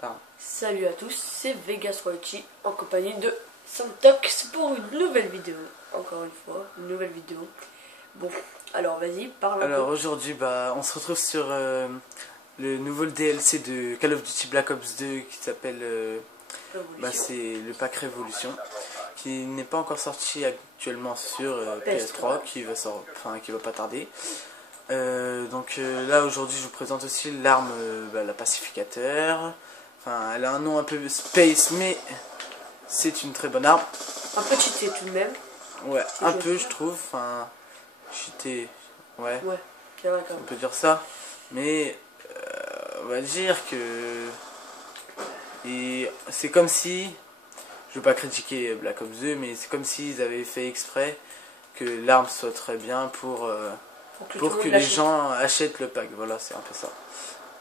Pardon. Salut à tous, c'est Vegas Royalty en compagnie de Santox pour une nouvelle vidéo. Encore une fois, une nouvelle vidéo. Bon, alors vas-y, parle un peu. Alors aujourd'hui, on se retrouve sur le nouveau DLC de Call of Duty Black Ops 2 qui s'appelle c'est le pack Révolution, qui n'est pas encore sorti actuellement sur PS3, qui va pas tarder. Là aujourd'hui je vous présente aussi l'arme, la pacificateur. Enfin, elle a un nom un peu space, mais c'est une très bonne arme. Un peu cheaté tout de même. Ouais, un peu je trouve. Enfin, cheaté, ouais. Ouais, c'est vrai quand même. On peut dire ça. Mais on va dire que c'est comme si, je veux pas critiquer Black Ops 2, mais c'est comme s'ils avaient fait exprès que l'arme soit très bien pour que les gens achètent le pack. Voilà, c'est un peu ça.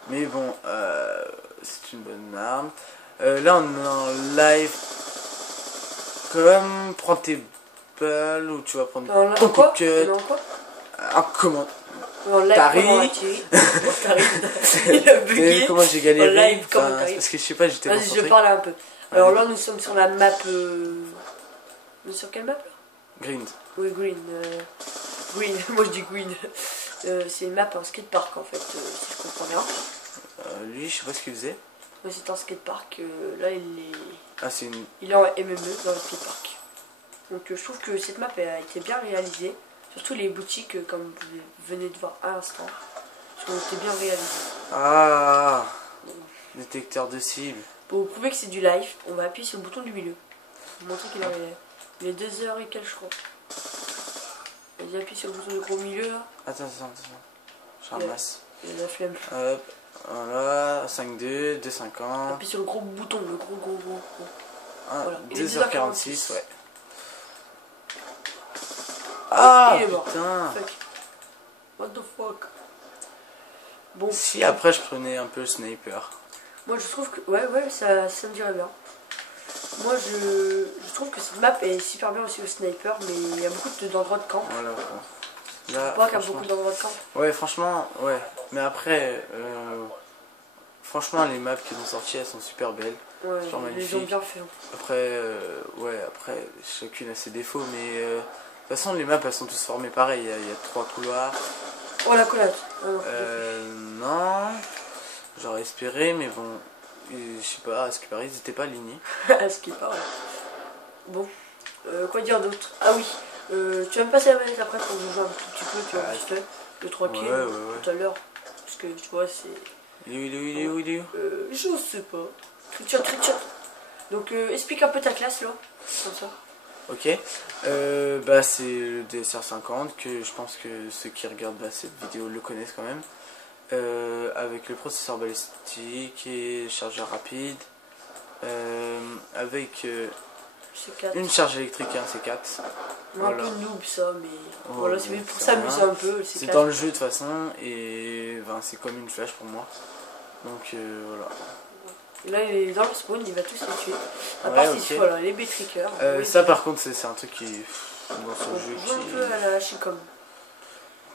Mais bon, c'est une bonne arme. Là, on est en live. Comme prends tes balles ou tu vas prendre ton coup de cut. Comment Tari. Comment j'ai galéré. Parce que je sais pas, j'étais concentré. Je parle un peu. Alors là, nous sommes sur la map. Nous sur quelle map là? Green. Oui, Green. Green. Moi je dis Green. C'est une map en skatepark en fait, si je comprends bien. Lui, je sais pas ce qu'il faisait. C'est un skatepark. Là, il est. Ah, c'est une. Il est en MME dans le skatepark. Donc, je trouve que cette map a été bien réalisée. Surtout les boutiques, comme vous venez de voir à l'instant, ont été bien réalisées. Ah, détecteur de cible. Pour vous prouver que c'est du live, on va appuyer sur le bouton du milieu. Pour montrer qu'il est 2h et quelques, je crois. Vas-y, appuie sur le bouton du gros milieu là. Attends. Je ramasse. Il a la flemme. Hop, voilà, 5-2, 2,50. Appuie sur le gros bouton, le gros. Voilà. 2h46, ouais. Ah, il est mort. Putain. Fuck. What the fuck. Bon. Si après je prenais un peu le sniper. Moi je trouve que. Ouais, ça me dirait bien. Moi je trouve que cette map est super bien aussi au sniper, mais il y a beaucoup d'endroits de camp. Voilà. Là, pas qu'il y a beaucoup d'endroits de camp. Ouais, franchement, ouais. Mais après, franchement, les maps qui sont sorties, elles sont super belles. Ouais, genre ils les ont bien fait. Après, chacune a ses défauts, mais de toute façon, les maps elles sont tous formées pareil. Il y a 3 couloirs. Oh la collade. Non, j'aurais espéré, mais bon, je sais pas, à ce qui paraît, ils étaient pas alignés. À ce qui paraît. Bon, quoi dire d'autre? Ah oui, tu vas me passer la manette après pour vous jouer un tout petit peu, tu vois, juste le 3 kills tout à l'heure. Parce que tu vois, c'est. Il est où je sais pas. Trichot. Donc, explique un peu ta classe là, comme ça. Ok, c'est le DSR50 que je pense que ceux qui regardent cette vidéo le connaissent quand même, avec le processeur balistique et chargeur rapide, avec une charge électrique et un C4. Un peu noob ça, mais voilà, c'est pour s'amuser un peu. C'est dans le jeu de toute façon et c'est comme une flash pour moi. Donc voilà. Et là il est dans le spawn, il va tous les tuer. À part si voilà, les B-trickers. Ça par contre c'est un truc qui dans ce jeu joue un peu à la Chicom.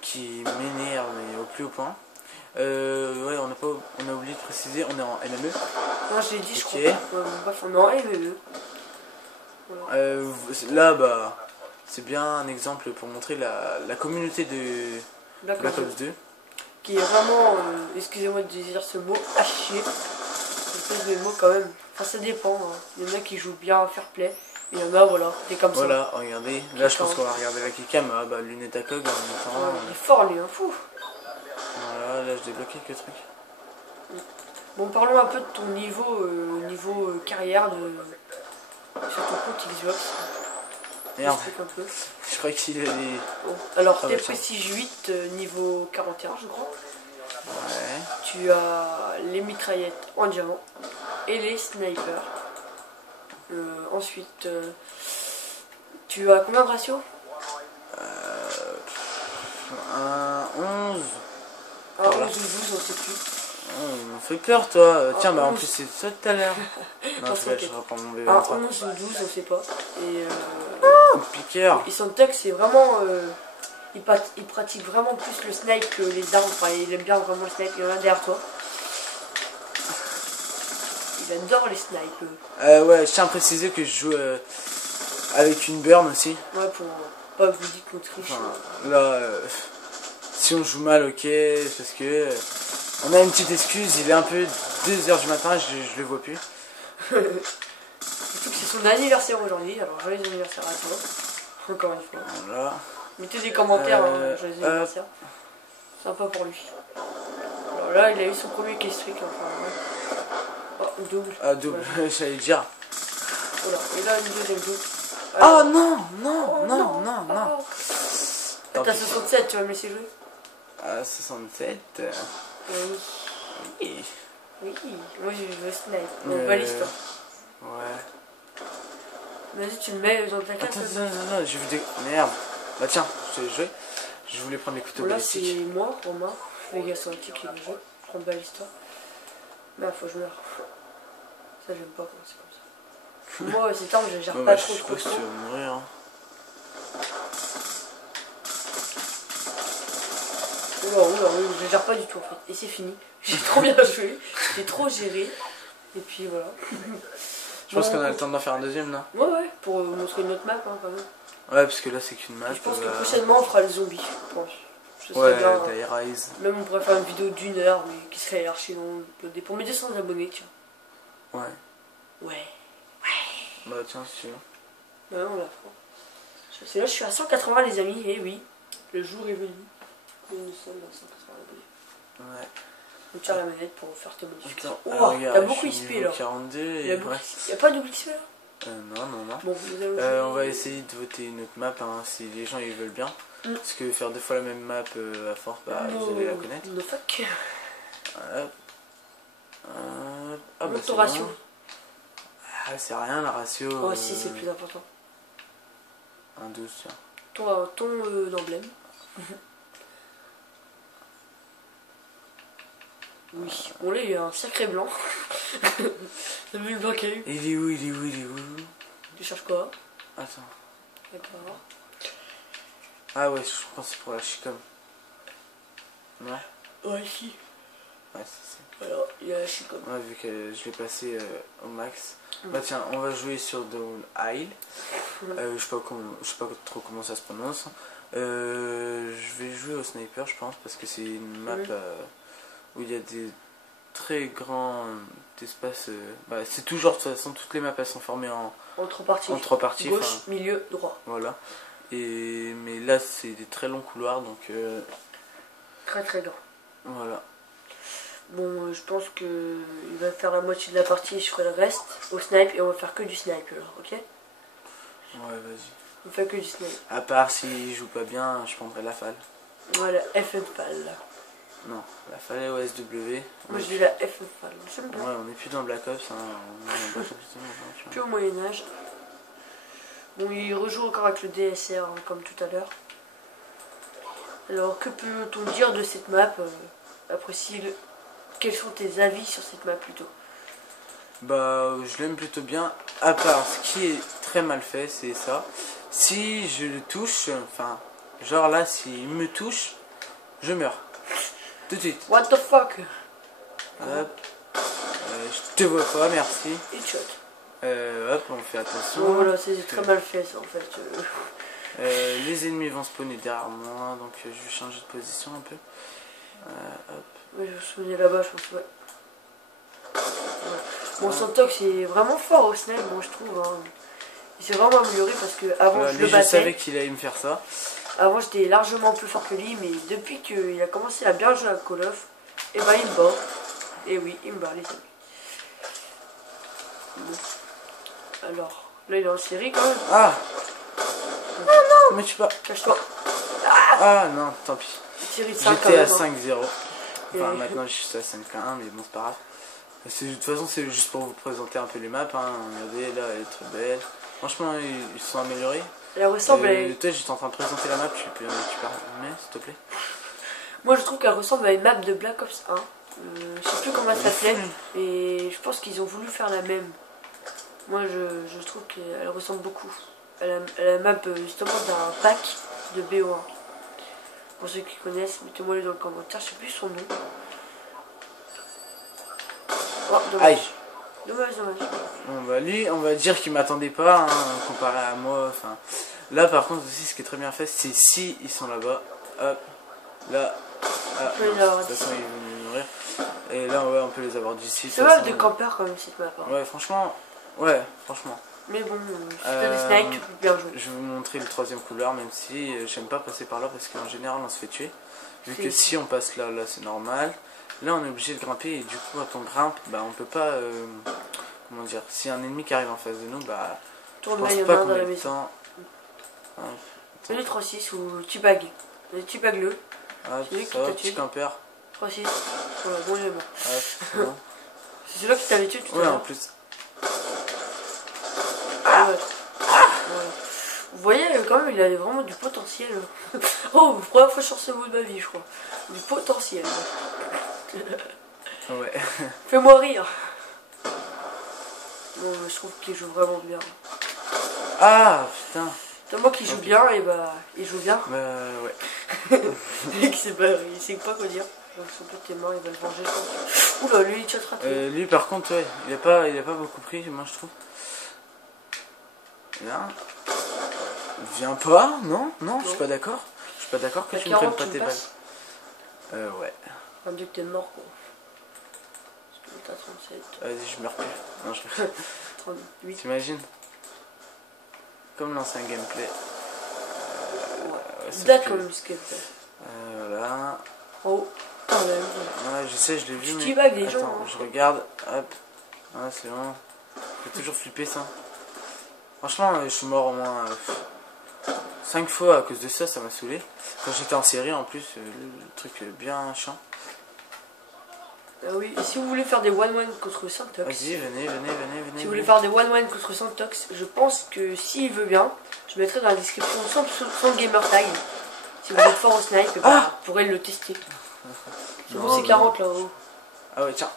Qui m'énerve mais au plus haut point. On a oublié de préciser, on est en MME. Non, je l'ai dit, je crois pas. Bref, on est en MME. Voilà. Là c'est bien un exemple pour montrer la communauté de Black Ops 2. Qui est vraiment, excusez-moi de dire ce mot, à chier. C'est des mots quand même. Enfin, ça dépend. Hein. Il y en a qui jouent bien à fair play. Il y en a, voilà, t'es comme ça. Voilà, regardez. Là, je pense qu'on va regarder la killcam. Lunette à cog en même temps. Il est fort, lui, hein, fou. Voilà, là, je débloquais quelques trucs. Bon, parlons un peu de ton niveau, carrière sur ton compte Xbox. Merde. Je crois qu'il est. Bon. Alors, t'es prestige 8, niveau 41, je crois. Ouais. Tu as les mitraillettes en diamant et les snipers. Ensuite, tu as combien de ratio? 11. 11 ou 12, on sait plus. On me fait peur, toi. Tiens, en plus, c'est ça tout à l'heure. Non, je reprends mon bébé. 11 ou 12, on sait pas. Et piqueur. Et Santox, c'est vraiment. Il pratique vraiment plus le snipe que les armes. Enfin, il aime bien vraiment le snipe. Il y en a derrière toi. il adore les snipes. Ouais, je tiens à préciser que je joue avec une burn aussi. Ouais, pour pas que vous dites qu'on triche. Enfin, là, si on joue mal, ok, parce que on a une petite excuse, il est un peu 2h du matin, je le vois plus. Surtout que c'est son anniversaire aujourd'hui, alors joyeux anniversaire à toi. Encore une fois. Voilà. Mettez des commentaires, joyeux anniversaire. Sympa pour lui. Alors là, il a eu son premier K-Streak, enfin, ouais. Oh, double. Ah, double, ouais. J'allais dire. Voilà, et là, une deuxième double. Oh non, non, non, non, non. T'as 67, tu vas me laisser jouer? Ah, 67. Oui. Oui, moi je veux snipe. Bon, balise toi. Ouais. Vas-y, tu le mets dans le placard. Attends, non, j'ai vu des. Merde. Bah tiens, je t'ai joué. Je voulais prendre les couteaux balistiques. Là, c'est moi, Romain. Les gars, c'est un petit qui va jouer. Je prends balise-toi. Mais faut que je meure. Ça, j'aime pas quand c'est comme ça. Moi, c'est tard, je gère pas trop. Je sais pas si tu vas mourir. Hein. Oula, je gère pas du tout en fait. Et c'est fini. J'ai trop bien joué. J'ai trop géré. Et puis voilà. Je pense qu'on a le temps d'en faire un deuxième, non? Ouais, pour montrer une autre map hein, quand même. Ouais, parce que là c'est qu'une map. Je pense que prochainement on fera les zombies. Je pense. Ouais, Die Rise. Même on pourrait faire une vidéo d'1 heure, mais qui serait archi long. Pour mes 200 abonnés, tiens. Ouais. Bah tiens, si tu veux. Ouais, on la fera. C'est là, je suis à 180 les amis, et oui, le jour est venu. Nous sommes à 180 abonnés. Ouais. On tire la manette pour faire tes modifications. Oh, t'as beaucoup XP là. 42 Il et y a pas de double XP là? Non. Bon, on va essayer de voter une autre map hein, si les gens ils veulent bien. Parce que faire 2 fois la même map à force, bah vous allez la connaître. No fuck. Ah bah ton ratio. Bon. Ah, c'est rien la ratio. Oh si, c'est le plus important. Un 12, tiens. Ton emblème. Oui, bon là il y a un sacré blanc. T'as vu le blanc qu'il y a eu? Il est où? Tu cherches quoi? Attends. D'accord. Ah ouais, je pense que c'est pour la Chicom. Non? Ouais, si. Ouais, c'est. Alors, il y a la Chicom. Ouais, vu que je l'ai passé au max. Bah tiens, on va jouer sur Down Isle. Je sais pas trop comment ça se prononce. Je vais jouer au sniper, je pense, parce que c'est une map où il y a des très grands espaces. Bah, c'est toujours, de toute façon, toutes les maps elles sont formées en 3 parties. Gauche, milieu, droit. Voilà. Mais là, c'est des très longs couloirs, donc. Très très grand. Voilà. Bon, je pense que il va faire la moitié de la partie, je ferai le reste au snipe et on va faire que du snipe alors, ok? Ouais, vas-y. On fait que du snipe. À part s'il joue pas bien, je prendrai la FAL. Voilà, FFPAL. Non, la FAL est au SW. Moi j'ai la FFPAL. J'aime bien. Ouais, on est plus dans Black Ops. Hein. Plus au Moyen-Âge. Bon, il rejoue encore avec le DSR hein, comme tout à l'heure. Alors, que peut-on dire de cette map apprécie Quels sont tes avis sur cette map plutôt? Bah, je l'aime plutôt bien. À part ce qui est très mal fait, c'est ça. Si je le touche, enfin, genre là, s'il me touche, je meurs. Tout de suite. What the fuck? Hop. Je te vois pas, merci. Headshot. Hop, on fait attention. Bon, voilà, c'est très mal fait ça en fait. Les ennemis vont spawner derrière moi, donc je vais changer de position un peu. Hop. Ouais, je me souviens là-bas, je pense, ouais. Bon, Santox est vraiment fort au snipe, moi je trouve. Hein. Il s'est vraiment amélioré parce que avant je le battais. Je savais qu'il allait me faire ça. Avant j'étais largement plus fort que lui, mais depuis qu'il a commencé à bien jouer à Call of, et bah il me bat. Et oui, il me bat les amis. Bon. Alors, là il est en série quand même. Ah non, mais tu pas. Cache-toi. Ah non, tant pis. J'étais à 5-0. Enfin, maintenant je suis à 5-1, mais bon, c'est pas grave. De toute façon, c'est juste pour vous présenter un peu les maps. Hein. Regardez, là, elle est très belle. Franchement, ils se sont améliorés. Elle ressemble à... Toi, j'étais en train de présenter la map. Tu permets, s'il te plaît? Moi, je trouve qu'elle ressemble à une map de Black Ops 1. Je sais plus comment elle s'appelait. Et je pense qu'ils ont voulu faire la même. Moi, je trouve qu'elle ressemble beaucoup. Elle a la map justement d'un pack de BO1. Pour ceux qui connaissent, mettez-moi les dans le commentaire. Je sais plus son nom. Oh, dommage. Aïe. Dommage. Bon bah lui, on va dire qu'il m'attendait pas, hein, comparé à moi. Enfin, là par contre aussi, ce qui est très bien fait, c'est si ils sont là-bas, hop, là, ah, de toute façon ils vont mourir. Et là ouais, on peut les avoir d'ici. C'est mal de campeurs quand même cette map. Hein. Ouais, franchement, ouais, franchement. Mais bon, si t'as des snipes, tu peux bien jouer. Je vais vous montrer le troisième couloir, même si j'aime pas passer par là parce qu'en général on se fait tuer. Vu que si on passe là, c'est normal. Là on est obligé de grimper et du coup quand on grimpe, bah on peut pas, comment dire, si un ennemi qui arrive en face de nous, bah je pense pas qu'on ait le temps. C'est le 3-6 ou tu bagues. Tu bagues le. Ah, c'est ça, petit campeur. 3-6. Voilà, bon il est bon. Ah, c'est bon. C'est celui-là qui t'avait tué tout à l'heure. Ouais, en plus. Voilà. Vous voyez, quand même, il avait vraiment du potentiel. Oh, première fois sur ce bout de ma vie, je crois. Du potentiel. Ouais. Fais-moi rire. Non, mais je trouve qu'il joue vraiment bien. Ah, putain. C'est moi qui joue bien, et bah, il joue bien. Bah, ouais. Il sait pas quoi dire. Donc, son pote est mort, il va le venger, je pense. Oula, lui, il te raté. Lui, par contre, ouais, il a pas beaucoup pris, moi, je trouve. Là. Viens pas, non, je suis pas d'accord. Je suis pas d'accord que tu me prennes pas tes balles. Ouais. On me dit que t'es mort, quoi. Parce que t'as 37. Vas-y, je meurs plus. Non, je 38. T'imagines? Comme l'ancien gameplay. Date comme le gameplay. Voilà. Oh, quand même. Ouais, je sais, je l'ai vu, mais... Attends, gens, hein. Je regarde, hop. Ah, c'est bon. J'ai toujours flippé ça. Franchement, je suis mort au moins 5 fois à cause de ça, ça m'a saoulé. Quand j'étais en série, en plus, le truc bien chiant. Ah oui, et si vous voulez faire des 1-1 contre Santox... Vas-y, venez. Si vous voulez faire des 1-1 contre Santox, je pense que s'il veut bien, je mettrai dans la description son gamer tag. Si vous êtes fort au snipe, bah, vous pourrez le tester. C'est bon, c'est 40 là-haut. Ah ouais, tiens.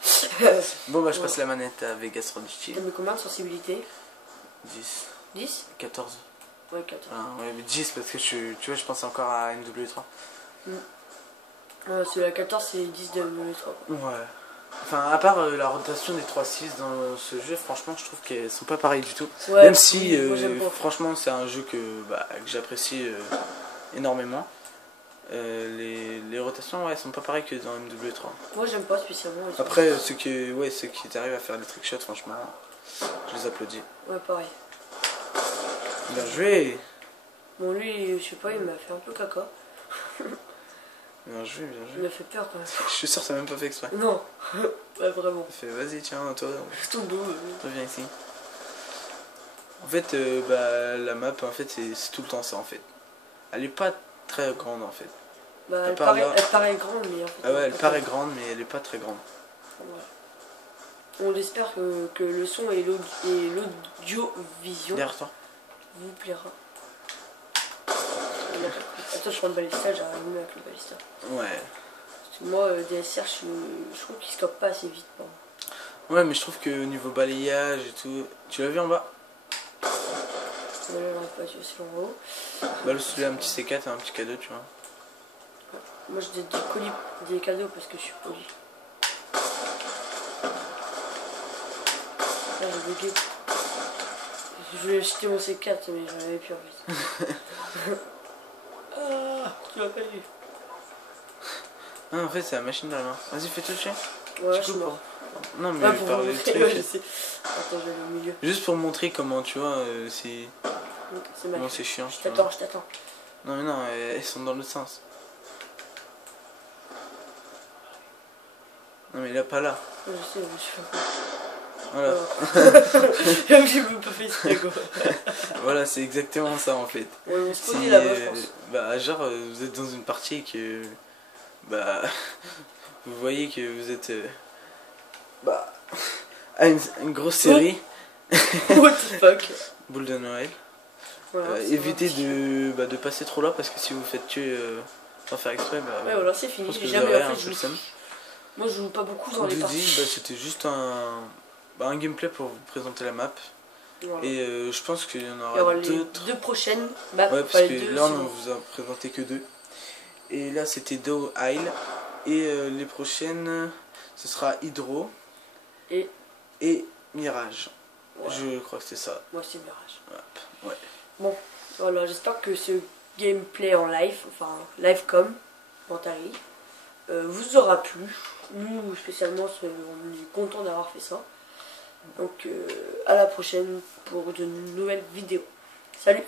Bon, bah je passe la manette à Vegas Prodigy. T'as mis combien de sensibilité? 10. 10? 14. Ouais, 14. Ah, ouais, mais 10 parce que tu vois, je pense encore à NW3. C'est la 14, c'est 10 de NW3. Ouais. Enfin, à part la rotation des 3-6 dans ce jeu, franchement, je trouve qu'elles sont pas pareilles du tout. Ouais, même si, franchement, c'est un jeu que j'apprécie énormément. Les rotations, ouais, sont pas pareilles que dans MW3. Moi, j'aime pas spécialement. Après, ceux qui arrivent à faire des trickshots, franchement, je les applaudis. Ouais, pareil. Bien joué. Bon, lui, je sais pas, il m'a fait un peu caca. Bien joué. Il m'a fait peur quand même. Je suis sûr que ça n'a même pas fait exprès. Non, ouais, vraiment. Il fait, vas-y, tiens, toi. Ton dos. Toi, viens ici. En fait, la map, en fait, c'est tout le temps ça, en fait. Elle est pas très grande, en fait. Bah, elle paraît grande, mais en fait... Ah ouais, elle paraît grande, mais elle est pas très grande. Ouais. On espère que le son et l'audio-vision vous plaira. Attends, je prends le balista, j'arrive mieux avec le balista. Ouais. Parce que moi, DSR, je trouve qu'il scope pas assez vite. Bon. Ouais, mais je trouve que au niveau balayage et tout... Tu l'as vu en bas? Là, j'arrive pas, tu vois, c'est en haut. Bah, celui-là, un petit C4, un petit cadeau, tu vois. Moi, j'ai des cadeaux parce que je suis poli. Là, j'ai bugué. Je voulais acheter mon C4, mais j'en avais plus en fait. Ah, tu l'as pas vu. Ah, en fait, c'est la machine dans la main. Vas-y, fais toucher. Ouais, je suis mort. Non, mais pour par le truc. Ouais, je sais. Attends, je vais au milieu. Juste pour montrer comment, tu vois, c'est... Comment c'est chiant. Je t'attends. Non, mais non, elles sont dans l'autre sens. Non, mais là, pas là. Je sais, je suis un peu... Voilà. J'ai même pas fait ça, quoi. Voilà, c'est exactement ça, en fait. Ouais, on se posait là-bas, je pense. Bah, genre, vous êtes dans une partie et que... Bah... Vous voyez que vous êtes... à une grosse série. What the fuck. Boule de Noël. Voilà, évitez de passer trop là parce que si vous faites tuer sans faire exprès, ouais, voilà, c'est fini. J'ai jamais fait de jeu. Moi, je joue pas beaucoup dans les parties. C'était juste un gameplay pour vous présenter la map. Voilà. Et je pense qu'il y en aura d'autres. Deux prochaines maps. Ouais, parce que là, on vous a présenté que 2. Et là, c'était Do Isle. Et les prochaines, ce sera Hydro. Et Mirage. Voilà. Je crois que c'est ça. Moi c'est Mirage. Ouais. Bon, voilà, j'espère que ce gameplay en live, enfin livecom, Mentari, vous aura plu. Nous spécialement, on est content d'avoir fait ça. Donc à la prochaine pour de nouvelles vidéos. Salut!